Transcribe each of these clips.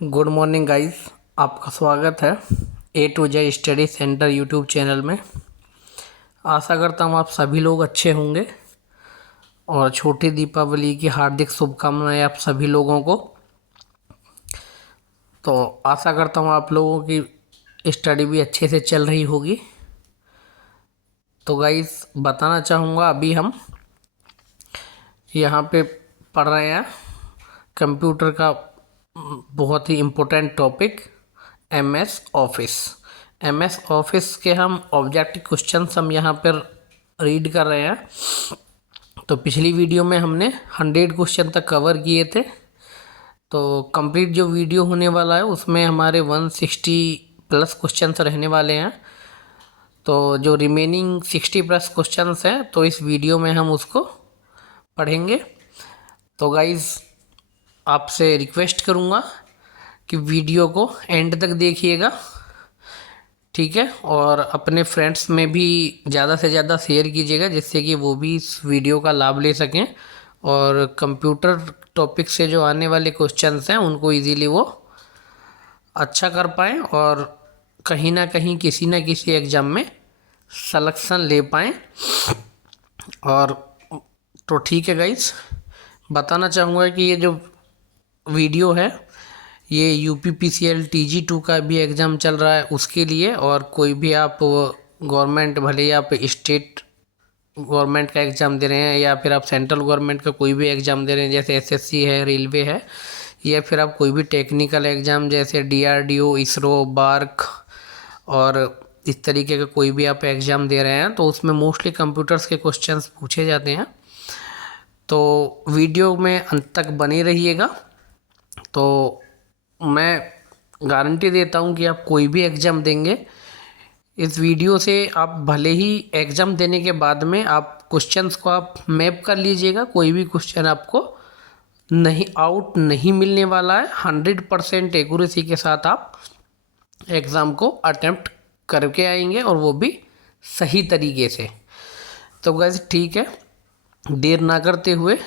Good morning guys, आपका स्वागत है A to Z study centre YouTube channel में। आशा करता हूँ आप सभी लोग अच्छे होंगे और छोटी दीपावली की हार्दिक शुभकामनाएं आप सभी लोगों को। तो आशा करता हूँ आप लोगों की स्टडी भी अच्छे से चल रही होगी। तो गाइस बताना चाहूँगा, अभी हम यहाँ पे पढ़ रहे हैं कंप्यूटर का बहुत ही important topic MS office. MS office के हम ऑब्जेक्टिव क्वेश्चंस हम यहाँ पर रीड कर रहे हैं। तो पिछली वीडियो में हमने 100 क्वेश्चन तक कवर किए थे। तो कंप्लीट जो वीडियो होने वाला है उसमें हमारे 160 प्लस क्वेश्चंस रहने वाले हैं। तो जो रिमेनिंग 60 प्लस क्वेश्चंस हैं तो इस वीडियो में हम उसको पढ़ेंगे। तो गाइज़ आपसे रिक्वेस्ट करूँगा कि वीडियो को एंड तक देखिएगा, ठीक है। और अपने फ्रेंड्स में भी ज़्यादा से ज़्यादा शेयर कीजिएगा जिससे कि वो भी इस वीडियो का लाभ ले सकें और कंप्यूटर टॉपिक से जो आने वाले क्वेश्चंस हैं उनको इजीली वो अच्छा कर पाएँ और कहीं ना कहीं किसी न किसी एग्ज़ाम में सलेक्शन ले पाएँ। और तो ठीक है गाइस, बताना चाहूँगा कि ये जो वीडियो है ये यूपीपीसीएल TG2 का भी एग्ज़ाम चल रहा है उसके लिए। और कोई भी आप गवर्नमेंट, भले ही आप स्टेट गवर्नमेंट का एग्ज़ाम दे रहे हैं या फिर आप सेंट्रल गवर्नमेंट का कोई भी एग्ज़ाम दे रहे हैं जैसे SSC है, रेलवे है, या फिर आप कोई भी टेक्निकल एग्ज़ाम जैसे DRDO, इसरो, बार्क और इस तरीके का कोई भी आप एग्ज़ाम दे रहे हैं तो उसमें मोस्टली कंप्यूटर्स के क्वेश्चंस पूछे जाते हैं। तो वीडियो में अंत तक बने रहिएगा। तो मैं गारंटी देता हूं कि आप कोई भी एग्ज़ाम देंगे, इस वीडियो से आप भले ही एग्ज़ाम देने के बाद में आप क्वेश्चंस को आप मैप कर लीजिएगा, कोई भी क्वेश्चन आपको आउट नहीं मिलने वाला है। 100% एक्यूरेसी के साथ आप एग्ज़ाम को अटेम्प्ट करके आएंगे और वो भी सही तरीके से। तो गाइस ठीक है, देर ना करते हुए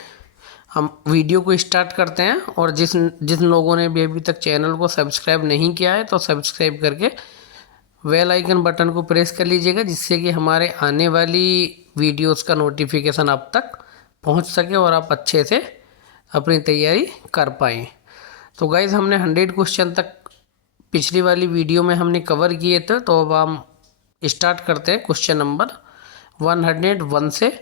हम वीडियो को स्टार्ट करते हैं। और जिन लोगों ने भी अभी तक चैनल को सब्सक्राइब नहीं किया है तो सब्सक्राइब करके बेल आइकन बटन को प्रेस कर लीजिएगा जिससे कि हमारे आने वाली वीडियोस का नोटिफिकेशन आप तक पहुंच सके और आप अच्छे से अपनी तैयारी कर पाएँ। तो गाइज़ हमने 100 क्वेश्चन तक पिछली वाली वीडियो में हमने कवर किए थे। तो अब हम स्टार्ट करते हैं क्वेश्चन नंबर 101 से।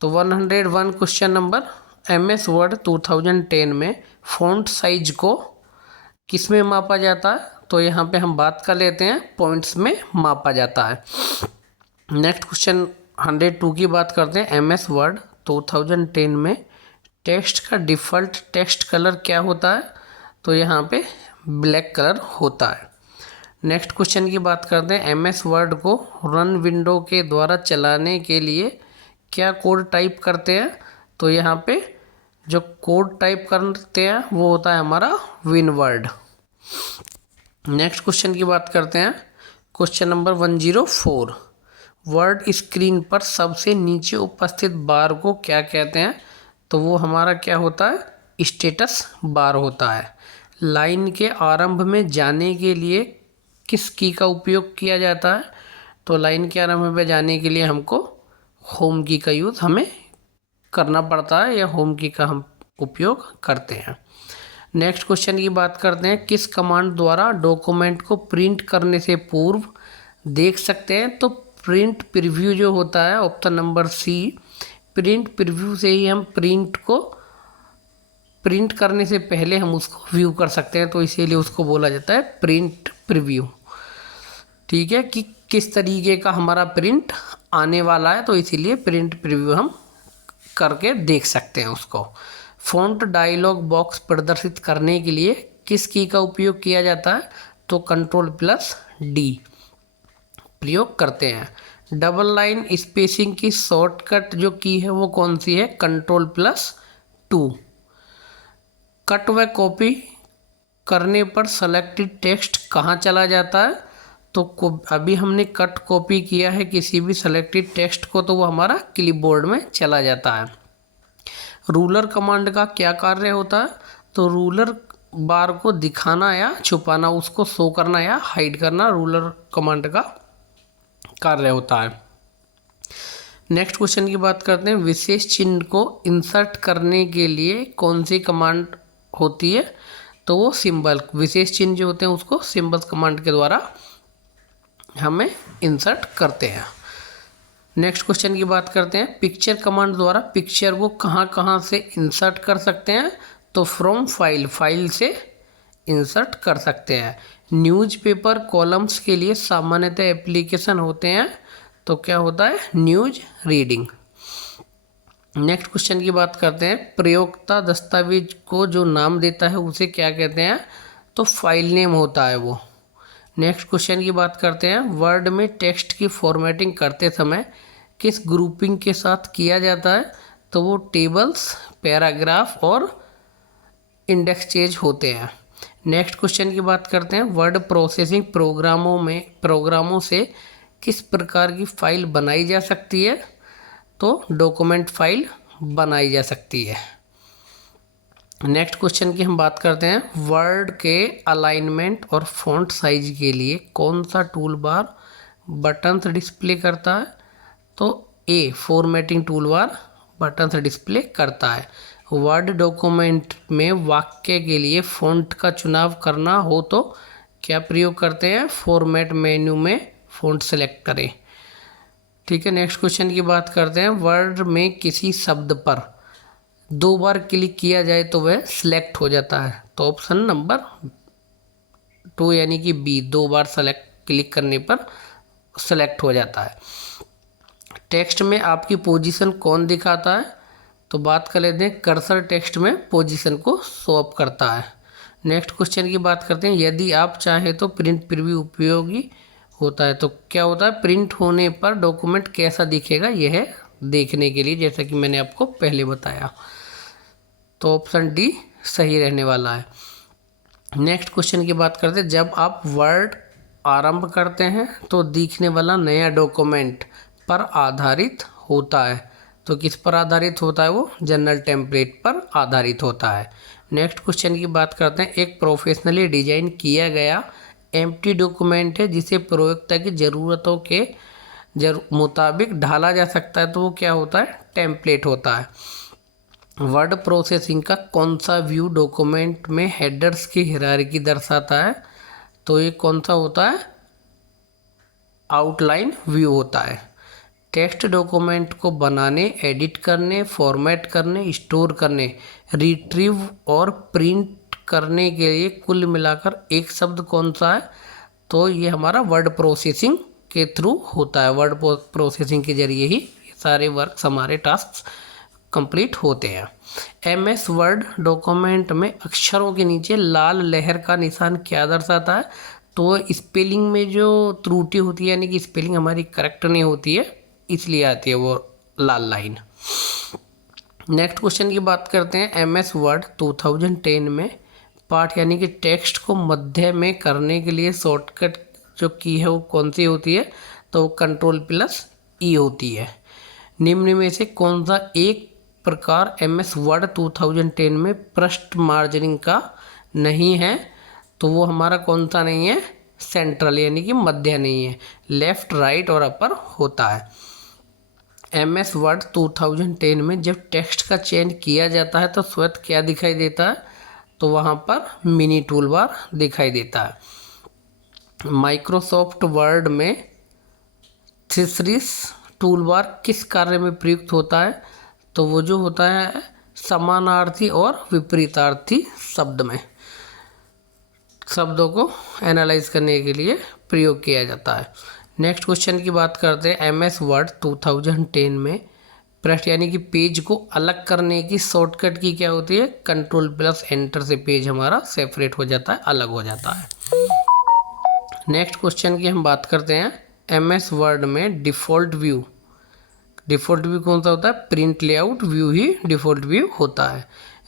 तो 101 क्वेश्चन नंबर, MS वर्ड 2010 में फ़ॉन्ट साइज को किस में मापा जाता है? तो यहाँ पे हम बात कर लेते हैं पॉइंट्स में मापा जाता है। नेक्स्ट क्वेश्चन 102 की बात करते हैं। MS वर्ड 2010 में टेक्स्ट का डिफ़ॉल्ट टेक्स्ट कलर क्या होता है? तो यहाँ पे ब्लैक कलर होता है। नेक्स्ट क्वेश्चन की बात करते हैं। MS वर्ड को रन विंडो के द्वारा चलाने के लिए क्या कोड टाइप करते हैं? तो यहाँ पे जो कोड टाइप करते हैं वो होता है हमारा विनवर्ड। नेक्स्ट क्वेश्चन की बात करते हैं। क्वेश्चन नंबर 104, वर्ड स्क्रीन पर सबसे नीचे उपस्थित बार को क्या कहते हैं? तो वो हमारा क्या होता है? स्टेटस बार होता है। लाइन के आरंभ में जाने के लिए किस की का उपयोग किया जाता है? तो लाइन के आरंभ में जाने के लिए हमको होम की का यूज़ हमें करना पड़ता है या होम की का हम उपयोग करते हैं। नेक्स्ट क्वेश्चन की बात करते हैं। किस कमांड द्वारा डॉक्यूमेंट को प्रिंट करने से पूर्व देख सकते हैं? तो प्रिंट प्रीव्यू जो होता है, option number C, print preview से ही हम प्रिंट करने से पहले हम उसको व्यू कर सकते हैं। तो इसीलिए उसको बोला जाता है प्रिंट प्रीव्यू, ठीक है, कि किस तरीके का हमारा प्रिंट आने वाला है। तो इसीलिए प्रिंट प्रीव्यू हम करके देख सकते हैं उसको। फ़ॉन्ट डायलॉग बॉक्स प्रदर्शित करने के लिए किस की का उपयोग किया जाता है? तो Ctrl+D प्रयोग करते हैं। डबल लाइन स्पेसिंग की शॉर्टकट जो की है वो कौन सी है? Ctrl+2। कट व कॉपी करने पर सेलेक्टेड टेक्स्ट कहाँ चला जाता है? तो अभी हमने कट कॉपी किया है किसी भी सेलेक्टेड टेक्स्ट को तो वो हमारा क्लिपबोर्ड में चला जाता है। रूलर कमांड का क्या कार्य होता है? तो रूलर बार को दिखाना या छुपाना, उसको शो करना या हाइड करना रूलर कमांड का कार्य होता है। नेक्स्ट क्वेश्चन की बात करते हैं, विशेष चिन्ह को इंसर्ट करने के लिए कौन सी कमांड होती है? तो वो सिंबल, विशेष चिन्ह जो होते हैं उसको सिंबल्स कमांड के द्वारा हमें इंसर्ट करते हैं। नेक्स्ट क्वेश्चन की बात करते हैं, पिक्चर कमांड द्वारा पिक्चर को कहाँ कहाँ से इंसर्ट कर सकते हैं? तो फ्रॉम फाइल, फाइल से इंसर्ट कर सकते हैं। न्यूज़पेपर कॉलम्स के लिए सामान्यतः एप्लीकेशन होते हैं, तो क्या होता है? News reading. नेक्स्ट क्वेश्चन की बात करते हैं, प्रयोक्ता दस्तावेज को जो नाम देता है उसे क्या कहते हैं? तो फाइल नेम होता है वो। नेक्स्ट क्वेश्चन की बात करते हैं, वर्ड में टेक्स्ट की फॉर्मेटिंग करते समय किस ग्रुपिंग के साथ किया जाता है? तो वो टेबल्स, पैराग्राफ और इंडेक्सेज होते हैं। नेक्स्ट क्वेश्चन की बात करते हैं, वर्ड प्रोसेसिंग प्रोग्रामों से किस प्रकार की फ़ाइल बनाई जा सकती है? तो डॉक्यूमेंट फाइल बनाई जा सकती है। नेक्स्ट क्वेश्चन की हम बात करते हैं, वर्ड के अलाइनमेंट और फॉन्ट साइज के लिए कौन सा टूल बार बटन्स डिस्प्ले करता है? तो A, formatting tool bar buttons display करता है। वर्ड डॉक्यूमेंट में वाक्य के लिए फ़ॉन्ट का चुनाव करना हो तो क्या प्रयोग करते हैं? फॉर्मेट मेन्यू में फ़ॉन्ट सेलेक्ट करें। ठीक है, नेक्स्ट क्वेश्चन की बात करते हैं, वर्ड में किसी शब्द पर 2 बार क्लिक किया जाए तो वह सिलेक्ट हो जाता है? तो ऑप्शन नंबर 2 यानी कि बी, 2 बार क्लिक करने पर सेलेक्ट हो जाता है। टेक्स्ट में आपकी पोजीशन कौन दिखाता है? तो बात कर लेते हैं, कर्सर टेक्स्ट में पोजीशन को शो अप करता है। नेक्स्ट क्वेश्चन की बात करते हैं, यदि आप चाहें तो प्रिंट प्रीव्यू उपयोगी होता है? तो क्या होता है? प्रिंट होने पर डॉक्यूमेंट कैसा दिखेगा यह देखने के लिए, जैसा कि मैंने आपको पहले बताया। तो ऑप्शन डी सही रहने वाला है। नेक्स्ट क्वेश्चन की बात करते हैं, जब आप वर्ड आरंभ करते हैं तो दिखने वाला नया डॉक्यूमेंट पर आधारित होता है? तो किस पर आधारित होता है? वो जनरल टेम्पलेट पर आधारित होता है। नेक्स्ट क्वेश्चन की बात करते हैं, एक प्रोफेशनली डिजाइन किया गया एम्प्टी डॉक्यूमेंट है जिसे प्रयोक्ता की ज़रूरतों के मुताबिक ढाला जा सकता है, तो वो क्या होता है? टेम्पलेट होता है। वर्ड प्रोसेसिंग का कौन सा व्यू डॉक्यूमेंट में हेडर्स की हायरार्की दर्शाता है? तो ये कौन सा होता है? आउटलाइन व्यू होता है। टेक्स्ट डॉक्यूमेंट को बनाने, एडिट करने, फॉर्मेट करने, स्टोर करने, रिट्रीव और प्रिंट करने के लिए कुल मिलाकर एक शब्द कौन सा है? तो ये हमारा वर्ड प्रोसेसिंग के थ्रू होता है। वर्ड प्रोसेसिंग के जरिए ही सारे वर्क, हमारे टास्क कंप्लीट होते हैं। एमएस वर्ड डॉक्यूमेंट में अक्षरों के नीचे लाल लहर का निशान क्या दर्शाता है? तो स्पेलिंग में जो त्रुटि होती है, यानी कि स्पेलिंग हमारी करेक्ट नहीं होती है, इसलिए आती है वो लाल लाइन। नेक्स्ट क्वेश्चन की बात करते हैं, एमएस वर्ड 2010 में पाठ यानी कि टेक्स्ट को मध्य में करने के लिए शॉर्टकट जो की है वो कौन सी होती है? तो Ctrl+E होती है। निम्न में से कौन सा एक प्रकार एमएस वर्ड 2010 में पृष्ठ मार्जिनिंग का नहीं है? तो वो हमारा कौन सा नहीं है? सेंट्रल यानी कि मध्य नहीं है, लेफ्ट, राइट और अपर होता है। एमएस वर्ड 2010 में जब टेक्स्ट का चयन किया जाता है तो स्वतः क्या दिखाई देता है? तो वहाँ पर मिनी टूल बार दिखाई देता है। माइक्रोसॉफ्ट वर्ड में थीसिस टूल बार किस कार्य में प्रयुक्त होता है? तो वो जो होता है समानार्थी और विपरीतार्थी शब्द में, शब्दों को एनालाइज करने के लिए प्रयोग किया जाता है। नेक्स्ट क्वेश्चन की बात करते हैं, एमएस वर्ड 2010 में पृष्ठ यानी कि पेज को अलग करने की शॉर्टकट की क्या होती है? Ctrl+Enter से पेज हमारा सेपरेट हो जाता है, अलग हो जाता है। नेक्स्ट क्वेश्चन की हम बात करते हैं, एमएस वर्ड में डिफ़ॉल्ट व्यू कौन सा होता है? प्रिंट लेआउट व्यू ही डिफ़ॉल्ट व्यू होता है।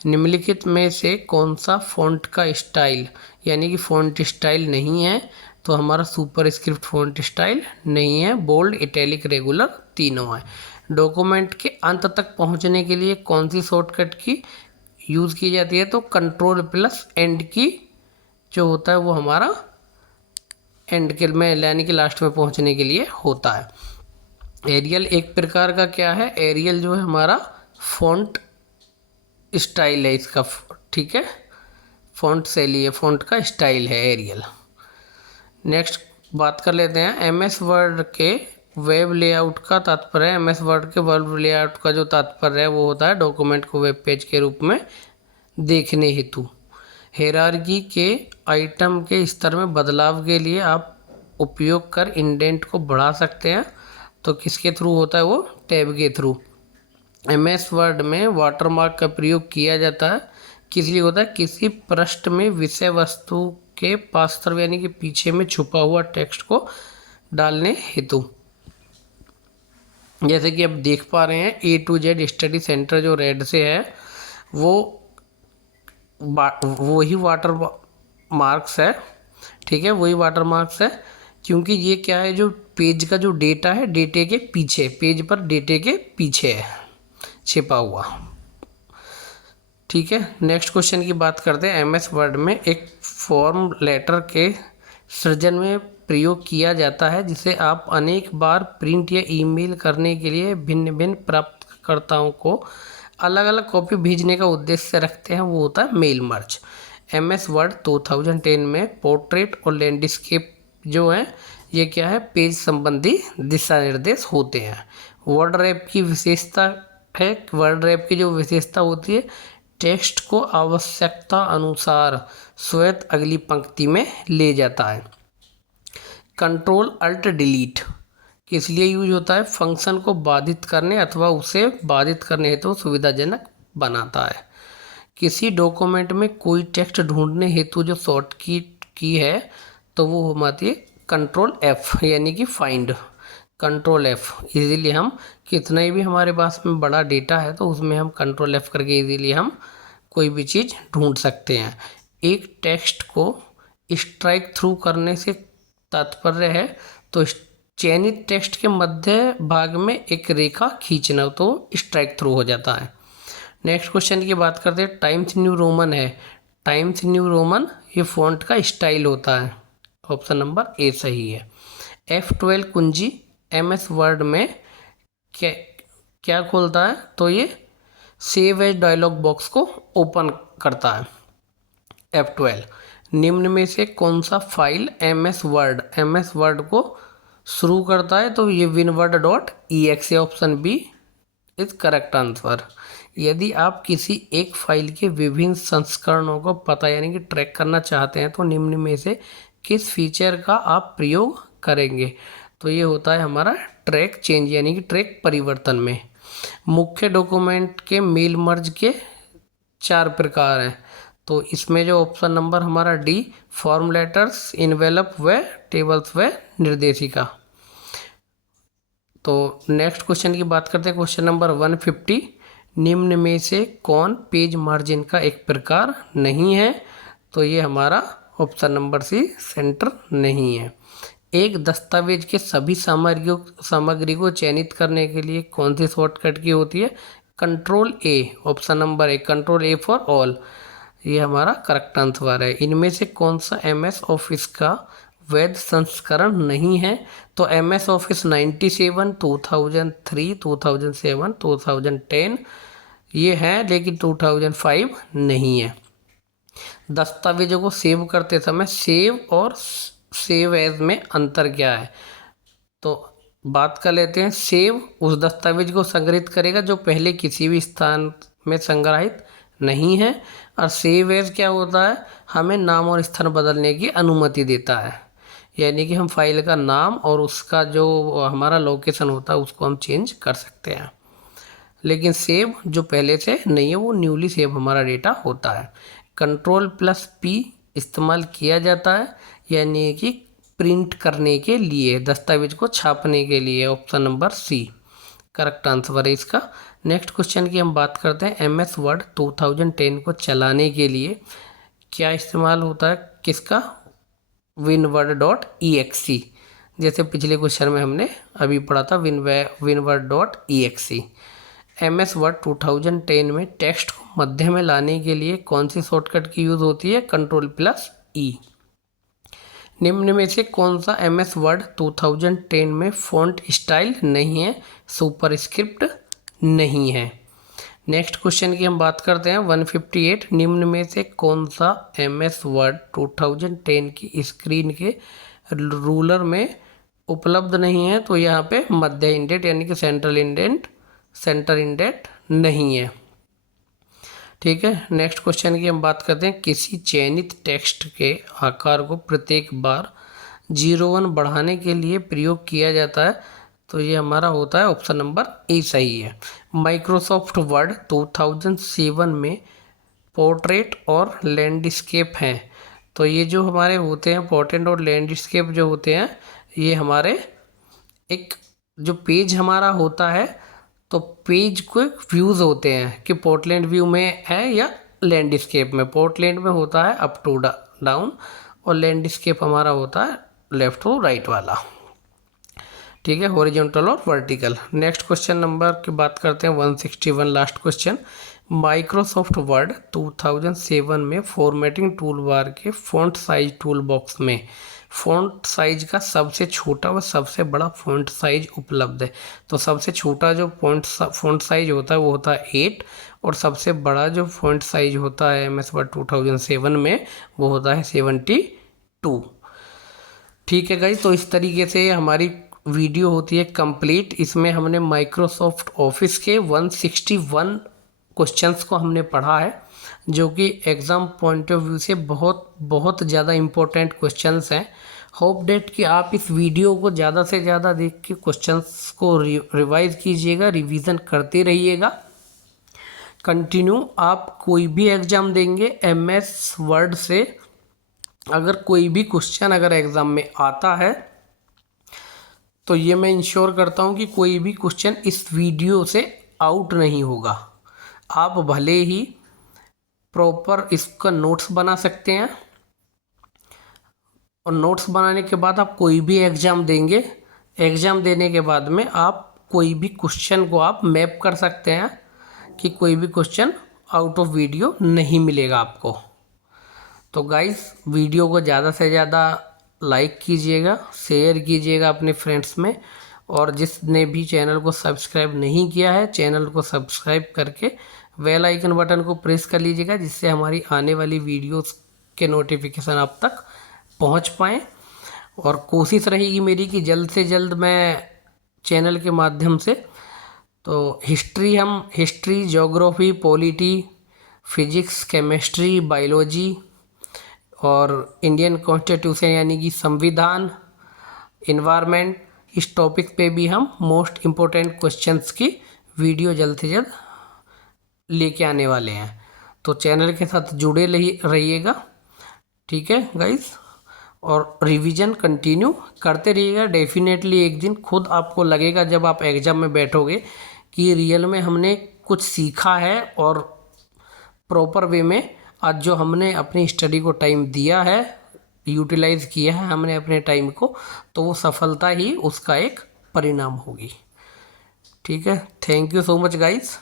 निम्नलिखित में से कौन सा फ़ॉन्ट का स्टाइल यानी कि फ़ॉन्ट स्टाइल नहीं है? तो हमारा सुपर स्क्रिप्ट फ़ॉन्ट स्टाइल नहीं है, बोल्ड, इटैलिक, रेगुलर तीनों है। डॉक्यूमेंट के अंत तक पहुंचने के लिए कौन सी शॉर्टकट की यूज़ की जाती है तो कंट्रोल प्लस एंड की जो होता है वो हमारा एंड के में यानी कि लास्ट में पहुंचने के लिए होता है। एरियल एक प्रकार का क्या है, एरियल जो है हमारा फॉन्ट स्टाइल है इसका, ठीक है, फॉन्ट शैली है, फॉन्ट का स्टाइल है एरियल। नेक्स्ट बात कर लेते हैं एमएस वर्ड के वेब लेआउट का तात्पर्य। एमएस वर्ड के वेब लेआउट का जो तात्पर्य है वो होता है डॉक्यूमेंट को वेब पेज के रूप में देखने हेतु। हायरार्की के आइटम के स्तर में बदलाव के लिए आप उपयोग कर इंडेंट को बढ़ा सकते हैं। तो किसके थ्रू होता है वो, टैब के थ्रू। एमएस वर्ड में वाटरमार्क का प्रयोग किया जाता है, किस लिए होता है, किसी पृष्ठ में विषय वस्तु के पास तरफ यानी कि पीछे में छुपा हुआ टेक्स्ट को डालने हेतु। जैसे कि अब देख पा रहे हैं A to Z study centre जो रेड से है वो वही वाटर मार्क्स है, ठीक है, वही वाटर मार्क्स है, क्योंकि ये क्या है, जो पेज का जो डेटा है डेटे के पीछे, पेज पर डेटे के पीछे है छिपा हुआ, ठीक है। नेक्स्ट क्वेश्चन की बात करते हैं। एमएस वर्ड में एक फॉर्म लेटर के सृजन में प्रयोग किया जाता है जिसे आप अनेक बार प्रिंट या ईमेल करने के लिए भिन्न भिन्न प्राप्तकर्ताओं को अलग अलग कॉपी भेजने का उद्देश्य रखते हैं, वो होता है मेल मर्ज। एमएस वर्ड 2010 में पोर्ट्रेट और लैंडस्केप जो है ये क्या है, पेज संबंधी दिशा निर्देश होते हैं। वर्ड रैप की विशेषता है, वर्ड रैप की जो विशेषता होती है, टेक्स्ट को आवश्यकता अनुसार स्वयं अगली पंक्ति में ले जाता है। कंट्रोल अल्ट डिलीट किस लिए यूज होता है, फंक्शन को बाधित करने अथवा उसे बाधित करने हेतु सुविधाजनक बनाता है। किसी डॉक्यूमेंट में कोई टेक्स्ट ढूंढने हेतु जो शॉर्ट की है तो वो हमारी है कंट्रोल F यानी कि फाइंड। कंट्रोल F इजीली हम कितना ही भी हमारे पास में बड़ा डेटा है तो उसमें हम कंट्रोल F करके इजीली हम कोई भी चीज़ ढूंढ सकते हैं। एक टेक्स्ट को स्ट्राइक थ्रू करने से तात्पर्य है तो चयनित टेक्स्ट के मध्य भाग में एक रेखा खींचना, तो स्ट्राइक थ्रू हो जाता है। नेक्स्ट क्वेश्चन की बात करते हैं। टाइम्स न्यू रोमन है, टाइम्स न्यू रोमन ये फॉन्ट का स्टाइल होता है, ऑप्शन नंबर ए सही है। F12 कुंजी एमएस वर्ड में क्या खोलता है, तो ये सेव एज डायलॉग बॉक्स को ओपन करता है। F12 निम्न में से कौन सा फाइल एमएस वर्ड को शुरू करता है, तो ये winword.exe option B is correct answer. यदि आप किसी एक फाइल के विभिन्न संस्करणों को पता यानी कि ट्रैक करना चाहते हैं तो निम्न में से किस फीचर का आप प्रयोग करेंगे, तो ये होता है हमारा ट्रैक चेंज यानी कि ट्रैक परिवर्तन में। मुख्य डॉक्यूमेंट के मेल मर्ज के 4 प्रकार हैं, तो इसमें जो ऑप्शन नंबर हमारा डी, फॉर्म लेटर्स, इन्वेलप व टेबल्स व निर्देशिका। तो नेक्स्ट क्वेश्चन की बात करते हैं, क्वेश्चन नंबर 150। निम्न में से कौन पेज मार्जिन का एक प्रकार नहीं है, तो ये हमारा ऑप्शन नंबर सी सेंटर नहीं है। एक दस्तावेज के सभी सामग्री को चयनित करने के लिए कौन सी शॉर्टकट की होती है, control A, option number A, control A for all, ये हमारा करेक्ट आंसर है। इनमें से कौन सा एमएस ऑफिस का वैध संस्करण नहीं है, तो एमएस ऑफिस 97, 2003, 2007, 2010 ये है, लेकिन 2005 नहीं है। दस्तावेजों को सेव करते समय सेव और सेव एज में अंतर क्या है, तो बात कर लेते हैं। सेव उस दस्तावेज को संग्रहित करेगा जो पहले किसी भी स्थान में संग्रहित नहीं है, और सेव एज क्या होता है, हमें नाम और स्थान बदलने की अनुमति देता है, यानी कि हम फाइल का नाम और उसका जो हमारा लोकेशन होता है उसको हम चेंज कर सकते हैं। लेकिन सेव जो पहले से नहीं है वो न्यूली सेव हमारा डेटा होता है। कंट्रोल प्लस पी इस्तेमाल किया जाता है यानी कि प्रिंट करने के लिए, दस्तावेज को छापने के लिए, option number C correct answer है इसका। नेक्स्ट क्वेश्चन की हम बात करते हैं। एमएस वर्ड 2010 को चलाने के लिए क्या इस्तेमाल होता है, किसका, winword.exe, जैसे पिछले क्वेश्चन में हमने अभी पढ़ा था winword.exe। MS वर्ड 2010 में टेक्स्ट को मध्य में लाने के लिए कौन सी शॉर्टकट की यूज़ होती है? Ctrl+E। निम्न में से कौन सा MS वर्ड 2010 में फ़ॉन्ट स्टाइल नहीं है? सुपरस्क्रिप्ट नहीं है। नेक्स्ट क्वेश्चन की हम बात करते हैं 158। निम्न में से कौन सा MS वर्ड 2010 की स्क्रीन के रूलर में उपलब्ध नहीं है? तो यहाँ पे मध्य इंडेंट यानी कि सेंटर इंडेंट नहीं है। ठीक है। नेक्स्ट क्वेश्चन की हम बात करते हैं किसी चयनित टेक्स्ट के आकार को प्रत्येक बार 01 बढ़ाने के लिए प्रयोग किया जाता है। तो ये हमारा होता है ऑप्शन नंबर ए सही है। माइक्रोसॉफ्ट वर्ड 2007 में पोर्ट्रेट और लैंडस्केप हैं। तो ये जो हमारे होते हैं पोर्ट्रेट और लैंडस्केप जो होते हैं ये हमारे एक जो पेज हमारा होता है तो पेज को व्यूज़ होते हैं कि पोर्ट्रेट व्यू में है या लैंडस्केप में। पोर्ट्रेट में होता है अप टू डाउन और लैंडस्केप हमारा होता है लेफ्ट टू राइट वाला। ठीक है, हॉरिजॉन्टल और वर्टिकल। नेक्स्ट क्वेश्चन नंबर की बात करते हैं 161 लास्ट क्वेश्चन। माइक्रोसॉफ्ट वर्ड 2007 में फॉर्मेटिंग टूल बार के फ़ॉन्ट साइज टूल बॉक्स में फ़ॉन्ट साइज का सबसे छोटा व सबसे बड़ा फ़ॉन्ट साइज उपलब्ध है। तो सबसे छोटा जो फ़ॉन्ट साइज होता है वो होता है 8 और सबसे बड़ा जो फ़ॉन्ट साइज होता है MS वर्ड 2007 में वो होता है 72। ठीक है गाइस, तो इस तरीके से हमारी वीडियो होती है कंप्लीट। इसमें हमने माइक्रोसॉफ्ट ऑफिस के 161 क्वेश्चंस को हमने पढ़ा है जो कि एग्ज़ाम पॉइंट ऑफ व्यू से बहुत बहुत ज़्यादा इम्पोर्टेंट क्वेश्चंस हैं। होप डेट कि आप इस वीडियो को ज़्यादा से ज़्यादा देख के क्वेश्चंस को रिवाइज कीजिएगा, रिवीजन करते रहिएगा कंटिन्यू। आप कोई भी एग्ज़ाम देंगे MS वर्ड से अगर कोई भी क्वेश्चन अगर एग्ज़ाम में आता है तो ये मैं इंश्योर करता हूँ कि कोई भी क्वेश्चन इस वीडियो से आउट नहीं होगा। आप भले ही प्रॉपर इसका नोट्स बना सकते हैं और नोट्स बनाने के बाद आप कोई भी एग्ज़ाम देंगे, एग्ज़ाम देने के बाद में आप कोई भी क्वेश्चन को आप मैप कर सकते हैं कि कोई भी क्वेश्चन आउट ऑफ वीडियो नहीं मिलेगा आपको। तो गाइस वीडियो को ज़्यादा से ज़्यादा लाइक कीजिएगा, शेयर कीजिएगा अपने फ्रेंड्स में, और जिसने भी चैनल को सब्सक्राइब नहीं किया है चैनल को सब्सक्राइब करके बेल आइकन बटन को प्रेस कर लीजिएगा जिससे हमारी आने वाली वीडियोस के नोटिफिकेशन आप तक पहुंच पाएँ। और कोशिश रहेगी मेरी कि जल्द से जल्द मैं चैनल के माध्यम से तो history, geography, polity, physics, chemistry, biology और इंडियन कॉन्स्टिट्यूशन यानी कि संविधान, इन्वायरमेंट, इस टॉपिक पे भी हम मोस्ट इम्पोर्टेंट क्वेश्चंस की वीडियो जल्द से जल्द लेके आने वाले हैं। तो चैनल के साथ जुड़े रहिएगा। ठीक है गाइस, और रिवीजन कंटिन्यू करते रहिएगा। डेफिनेटली एक दिन खुद आपको लगेगा जब आप एग्ज़ाम में बैठोगे कि रियल में हमने कुछ सीखा है और प्रॉपर वे में आज जो हमने अपनी स्टडी को टाइम दिया है, यूटिलाइज़ किया है हमने अपने टाइम को, तो वो सफलता ही उसका एक परिणाम होगी। ठीक है, thank you so much guys.